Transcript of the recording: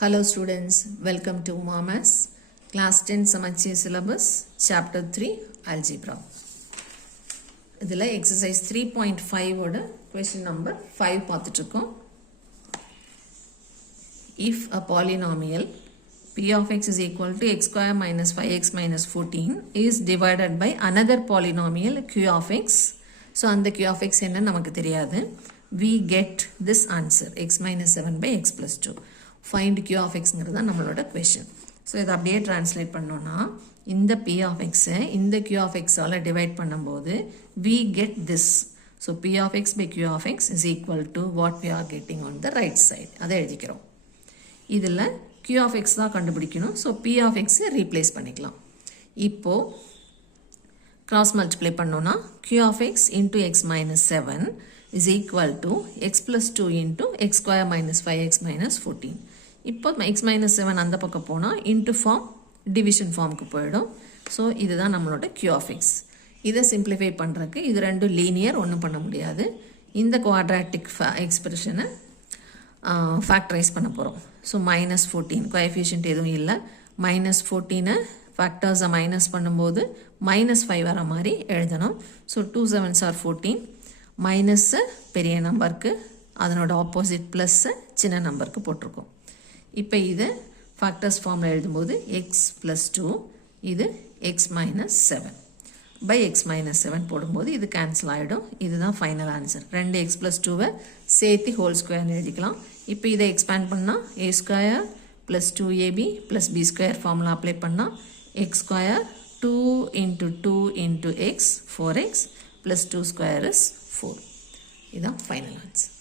Hello students, welcome to Mamas Class 10 Samacheer syllabus Chapter 3 Algebra. இதில் exercise 3.5 ஓட question number 5 பார்த்துட்டுருக்கோம். If a polynomial p of x is equal to x square minus 5x minus 14 is divided by another polynomial q of x. So அந்த q of x என்ன நமக்கு தெரியாது. We get this answer x minus 7 by x plus 2. Find q of x ங்கிறது தான் நம்மளோட question. So இதை அப்படியே translate பண்ணோன்னா இந்த p of x இந்த q of x all divide பண்ணும்போது we get this. So p of x by q of x is equal to what we are getting on the right side. அதை எழுதிக்கிறோம். இதில் q of x தான் கண்டுபிடிக்கணும். So p of x replace பண்ணிக்கலாம். இப்போது cross multiply பண்ணோன்னா q of x into x minus 7 is equal to x plus 2 into x square minus 5x minus 14. இப்போ x minus 7 அந்த பக்கம் போனால் into form division formக்கு போயிடும். ஸோ இதுதான் நம்மளோட q of x. இதை சிம்பிளிஃபை பண்ணுறதுக்கு இது ரெண்டும் லீனியர், ஒன்றும் பண்ண முடியாது. இந்த குவாட்ராட்டிக் எக்ஸ்பிரஷனை ஃபேக்டரைஸ் பண்ண போகிறோம். ஸோ மைனஸ் 14 கோஎஃபிஷியன்ட் எதுவும் இல்லை. மைனஸ் 14 ஃபேக்டர்ஸை மைனஸ் பண்ணும்போது மைனஸ் 5 வர மாதிரி எழுதணும். So 2 7s are 14. மைனஸ்ஸு பெரிய நம்பருக்கு, அதனோட ஆப்போசிட் ப்ளஸ்ஸு சின்ன நம்பருக்கு போட்டிருக்கோம். இப்போ இது ஃபேக்டர்ஸ் ஃபார்மில் எழுதும்போது எக்ஸ் ப்ளஸ் 2 இது x minus 7 by x minus 7 போடும்போது இது கேன்சல் ஆகிடும். இதுதான் ஃபைனல் ஆன்சர். ரெண்டு எக்ஸ் ப்ளஸ் 2வை சேர்த்து ஹோல் ஸ்கொயர்னு எழுதிக்கலாம். இப்போ இதை எக்ஸ்பேண்ட் பண்ணால் a square plus 2ab plus b square formula apply பண்ணால் x square 2 into 2 into x 4x plus 2 square is 4. இதுதான் ஃபைனல் ஆன்சர்.